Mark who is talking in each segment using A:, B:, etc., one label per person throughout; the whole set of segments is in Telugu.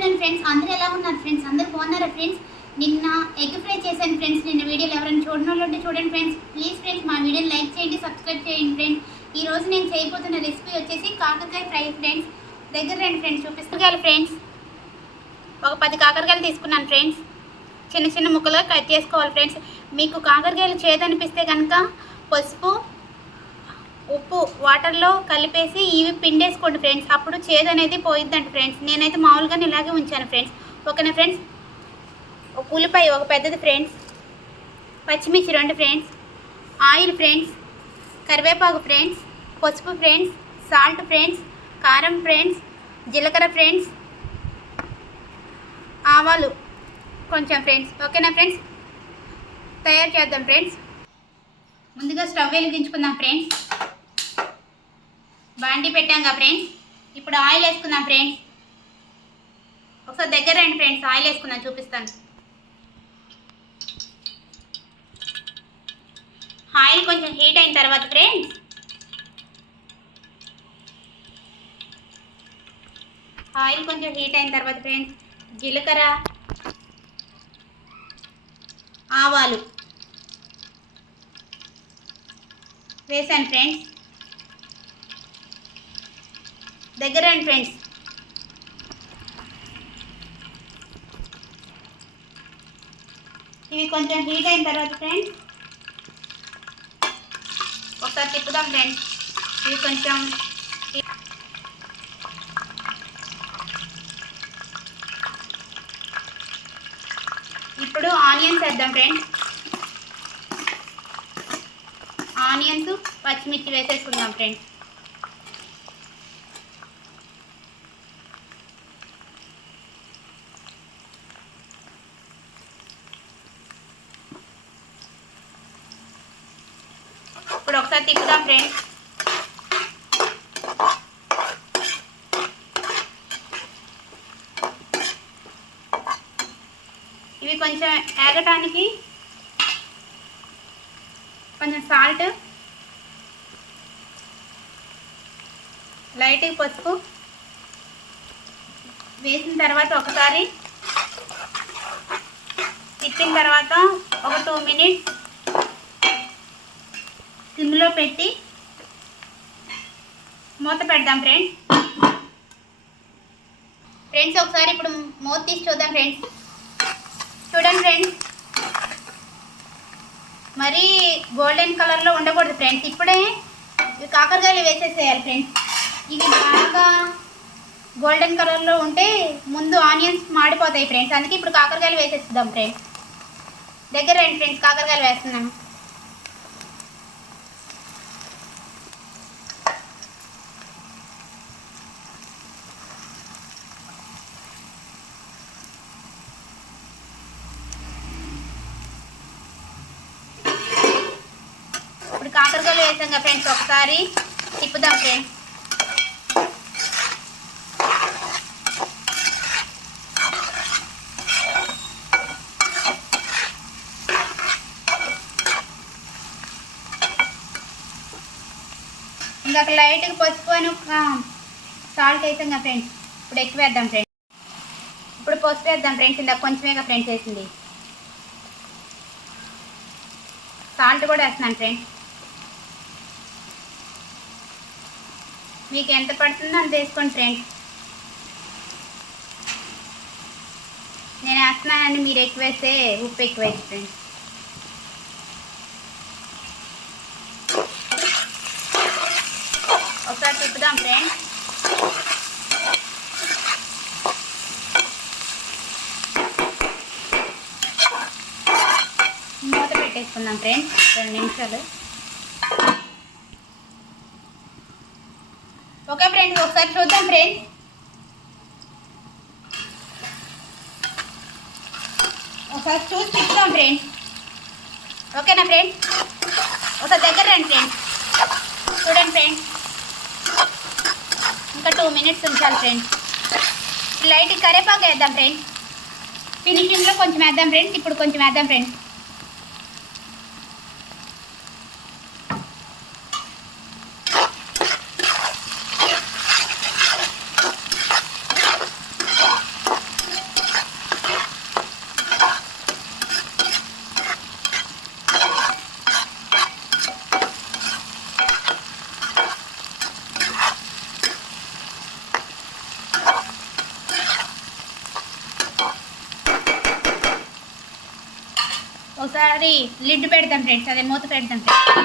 A: ఆఫ్టర్నూన్ ఫ్రెండ్స్ అందరూ ఎలా ఉన్నారు ఫ్రెండ్స్ అందరూ బాగున్నారా ఫ్రెండ్స్ నిన్న ఎగ్ ఫ్రై చేశాను ఫ్రెండ్స్ నిన్న వీడియోలు ఎవరైనా చూడని వాళ్ళు ఉంటే చూడండి ఫ్రెండ్స్ ప్లీజ్ ఫ్రెండ్స్ మా వీడియోని లైక్ చేయండి సబ్స్క్రైబ్ చేయండి ఫ్రెండ్స్ ఈ రోజు నేను చేయబోతున్న రెసిపీ వచ్చేసి కాకరకాయ ఫ్రై ఫ్రెండ్స్ దగ్గర రండి ఫ్రెండ్స్ చూపిస్తాను. ఫ్రెండ్స్ ఒక పది కాకరకాయలు తీసుకున్నాను ఫ్రెండ్స్ చిన్న చిన్న ముక్కలుగా కట్ చేసుకోవాలి ఫ్రెండ్స్ మీకు కాకరకాయలు చేదనిపిస్తే కనుక పసుపు ఉప్పు వాటర్లో కలిపేసి ఇవి పిండేసుకోండి ఫ్రెండ్స్. అప్పుడు చేదు అనేది పోయిద్దండి ఫ్రెండ్స్. నేనైతే మామూలుగానే ఇలాగే ఉంచాను ఫ్రెండ్స్. ఓకేనా ఫ్రెండ్స్? ఒక ఉల్లిపాయ ఒక పెద్దది ఫ్రెండ్స్. పచ్చిమిర్చి రెండు ఫ్రెండ్స్. Oil friends. కరివేపాకు ఫ్రెండ్స్. పసుపు ఫ్రెండ్స్. Salt friends. కారం ఫ్రెండ్స్. జీలకర్ర ఫ్రెండ్స్. ఆవాలు కొంచెం ఫ్రెండ్స్. ఓకేనా ఫ్రెండ్స్? తయారు చేద్దాం ఫ్రెండ్స్. ముందుగా స్టవ్ వెలిగించుకుందాం ఫ్రెండ్స్. బాండి పెట్టాం కదా ఫ్రెండ్స్. ఇప్పుడు ఆయిల్ వేసుకుందాం ఫ్రెండ్స్. ఒకసారి దగ్గర రండి ఫ్రెండ్స్ ఆయిల్ వేసుకుందాం చూపిస్తాను. ఆయిల్ కొంచెం హీట్ అయిన తర్వాత ఫ్రెండ్స్. ఆయిల్ కొంచెం హీట్ అయిన తర్వాత ఫ్రెండ్స్ జీలకర్ర ఆవాలు వేసాను ఫ్రెండ్స్. దగ్గర రండి ఫ్రెండ్స్. ఇవి కొంచెం హీట్ అయిన తర్వాత ఫ్రెండ్స్ ఒకసారి తిప్పుదాం ఫ్రెండ్స్. ఇవి కొంచెం ఇప్పుడు ఆనియన్స్ వేద్దాం ఫ్రెండ్స్. ఆనియన్స్ పచ్చిమిర్చి వేసేసుకుందాం ఫ్రెండ్స్ ఇప్పుడు ఒకసారి తిప్పుదాం ఫ్రెండ్స్ ఇవి కొంచెం ఏగటానికి కొంచెం సాల్ట్ లైట్ పసుపు వేసిన తర్వాత ఒకసారి తిప్పిన తర్వాత ఒక టూ మినిట్స్ సిమ్లో పెట్టి మూత పెడదాం ఫ్రెండ్స్ ఫ్రెండ్స్ ఒకసారి ఇప్పుడు మూత తీసి చూద్దాం ఫ్రెండ్స్ చూడండి ఫ్రెండ్స్ మరీ గోల్డెన్ కలర్లో ఉండకూడదు ఫ్రెండ్స్ ఇప్పుడే ఇవి కాకరకాయలు వేసేసేయాలి ఫ్రెండ్స్ ఇవి బాగా గోల్డెన్ కలర్లో ఉంటే ముందు ఆనియన్స్ మాడిపోతాయి ఫ్రెండ్స్ అందుకే ఇప్పుడు కాకరకాయలు వేసేద్దాం ఫ్రెండ్స్ దగ్గర రండి ఫ్రెండ్స్ కాకరకాయలు వేస్తున్నాం ఇప్పుడు కాకరకాయలు వేసాం కదా ఫ్రెండ్స్ ఒకసారి తిప్పుదాం ఫ్రెండ్స్. ఇంకొక లైట్గా పసుపు అని సాల్ట్ వేసాం కదా ఫ్రెండ్స్. ఇప్పుడు ఎక్కువ వేద్దాం ఫ్రెండ్స్. ఇప్పుడు పసుపు వేద్దాం ఫ్రెండ్స్ ఇందాక కొంచెమేగా ఫ్రెండ్స్ వేసింది. సాల్ట్ కూడా వేస్తున్నాను ఫ్రెండ్స్. మీకు ఎంత పడుతుందో అంత వేసుకోండి ఫ్రెండ్స్. నేను వేస్తున్నానని మీరు ఎక్కువ వేస్తే ఉప్పు ఎక్కువ వేసి ఫ్రెండ్స్. ఒకసారి తిప్పుదాం ఫ్రెండ్స్. మూత పెట్టేసుకుందాం ఫ్రెండ్స్. రెండు నిమిషాలు. ఓకే ఫ్రెండ్స్ ఒకసారి చూద్దాం ఫ్రెండ్స్. ఒకసారి చూసి చెప్తాం ఫ్రెండ్స్. ఓకేనా ఫ్రెండ్స్? ఒకసారి దగ్గర రండి ఫ్రెండ్స్. చూడండి ఫ్రెండ్స్. ఇంకా టూ మినిట్స్ ఉంచాలి ఫ్రెండ్స్. లైట్ కరేపాకు వేద్దాం ఫ్రెండ్స్. ఫినిషింగ్లో కొంచెం వేద్దాం ఫ్రెండ్స్. ఇప్పుడు కొంచెం వేద్దాం ఫ్రెండ్స్. ఒకసారి లిడ్ పెడదాం ఫ్రెండ్స్ అదే మూత పెడదాం ఫ్రెండ్స్.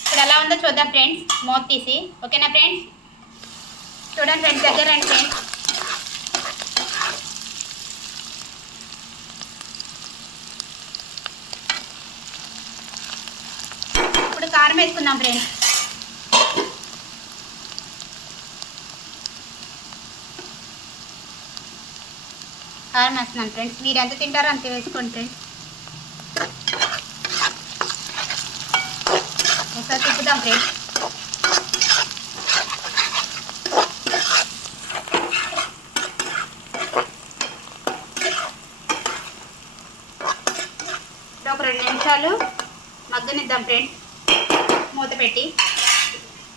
A: ఇప్పుడు ఎలా ఉందో చూద్దాం ఫ్రెండ్స్ మూత తీసి. ఓకేనా ఫ్రెండ్స్? చూడండి ఫ్రెండ్స్ దగ్గర రండి ఫ్రెండ్స్. ఇప్పుడు కారం వేసుకుందాం ఫ్రెండ్స్. కారం వేస్తున్నాను ఫ్రెండ్స్ మీరు ఎంత తింటారో అంత వేసుకోండి ఫ్రెండ్స్ ఒకసారి తిప్పుదాం ఫ్రెండ్స్ ఒక రెండు నిమిషాలు మగ్గనిద్దాం ఫ్రెండ్స్ మూత పెట్టి.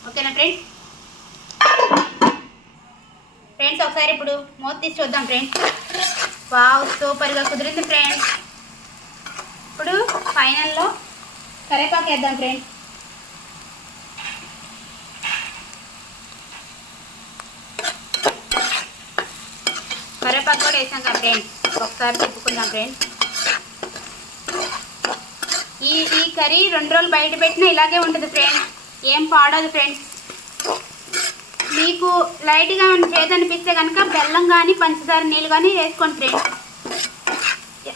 A: ఓకేనా ఫ్రెండ్స్ ఫ్రెండ్స్ ఒకసారి ఇప్పుడు మూత తీసి చూద్దాం ఫ్రెండ్స్ వావ్ సూపర్గా కుదిరింది ఫ్రెండ్స్ ఇప్పుడు ఫైనల్లో కరేపాకు వేద్దాం ఫ్రెండ్స్ కరేపాకు కూడా వేసాం కదా ఫ్రెండ్స్ ఒకసారి తిప్పుకుందాం ఫ్రెండ్స్ ఈ ఈ కర్రీ రెండు రోజులు బయట పెట్టినా ఇలాగే ఉంటుంది ఫ్రెండ్స్ ఏం పాడదు ఫ్రెండ్స్ మీకు లైట్గా చేదు అనిపిస్తే కనుక బెల్లం కానీ పంచదార నీళ్ళు కానీ వేసుకోండి ఫ్రెండ్స్.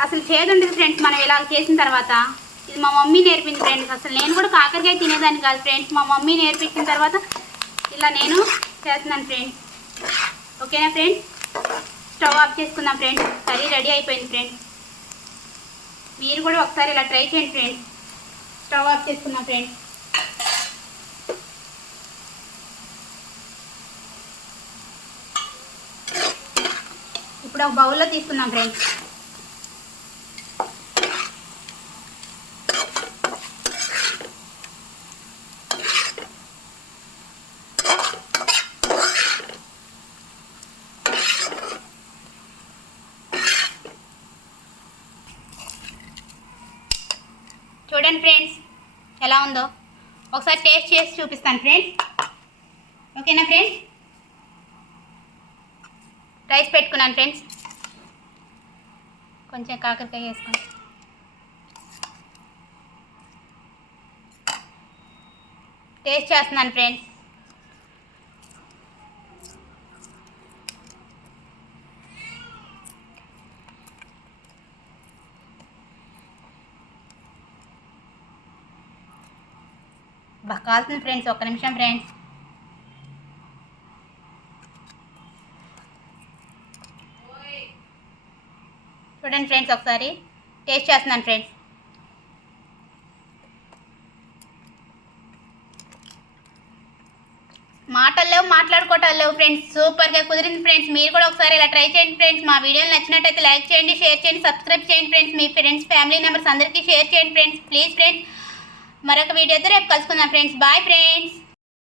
A: అసలు చేదు ఉండదు ఫ్రెండ్స్ మనం ఇలా చేసిన తర్వాత. ఇది మా మమ్మీ నేర్పింది ఫ్రెండ్స్. అసలు నేను కూడా కాకరకాయ తినేదాన్ని కాదు ఫ్రెండ్స్. మా మమ్మీ నేర్పించిన తర్వాత ఇలా నేను చేస్తున్నాను ఫ్రెండ్స్. ఓకేనా ఫ్రెండ్స్? స్టవ్ ఆఫ్ చేసుకుందాం ఫ్రెండ్స్. కర్రీ రెడీ అయిపోయింది ఫ్రెండ్స్. మీరు కూడా ఒకసారి ఇలా ట్రై చేయండి ఫ్రెండ్స్. స్టవ్ ఆఫ్ చేసుకుందాం ఫ్రెండ్స్. ఇప్పుడు ఒక బౌల్లో తీసుకుందాం ఫ్రెండ్స్. చూడండి ఫ్రెండ్స్ ఎలా ఉందో. ఒకసారి టేస్ట్ చేసి చూపిస్తాను ఫ్రెండ్స్. ఓకేనా ఫ్రెండ్స్? రైస్ పెట్టుకున్నాను ఫ్రెండ్స్. కొంచెం కాకరకాయ వేసుకోండి టేస్ట్ చేస్తున్నాను ఫ్రెండ్స్. బాగా కాల్సింది ఫ్రెండ్స్ ఒక్క నిమిషం ఫ్రెండ్స్. చూడండి ఫ్రెండ్స్ ఒకసారి. టేస్ట్ చేస్తున్నాను ఫ్రెండ్స్. మాటలు లేవు మాట్లాడుకోవటాలు లేవు ఫ్రెండ్స్. సూపర్గా కుదిరింది ఫ్రెండ్స్. మీరు కూడా ఒకసారి ఇలా ట్రై చేయండి ఫ్రెండ్స్. మా వీడియోలు నచ్చినట్టయితే లైక్ చేయండి షేర్ చేయండి సబ్స్క్రైబ్ చేయండి ఫ్రెండ్స్. మీ ఫ్రెండ్స్ ఫ్యామిలీ మెంబర్స్ అందరికీ షేర్ చేయండి ఫ్రెండ్స్. ప్లీజ్ ఫ్రెండ్స్ మరొక వీడియోతో రేపు కలుసుకుందాం ఫ్రెండ్స్. Bye friends.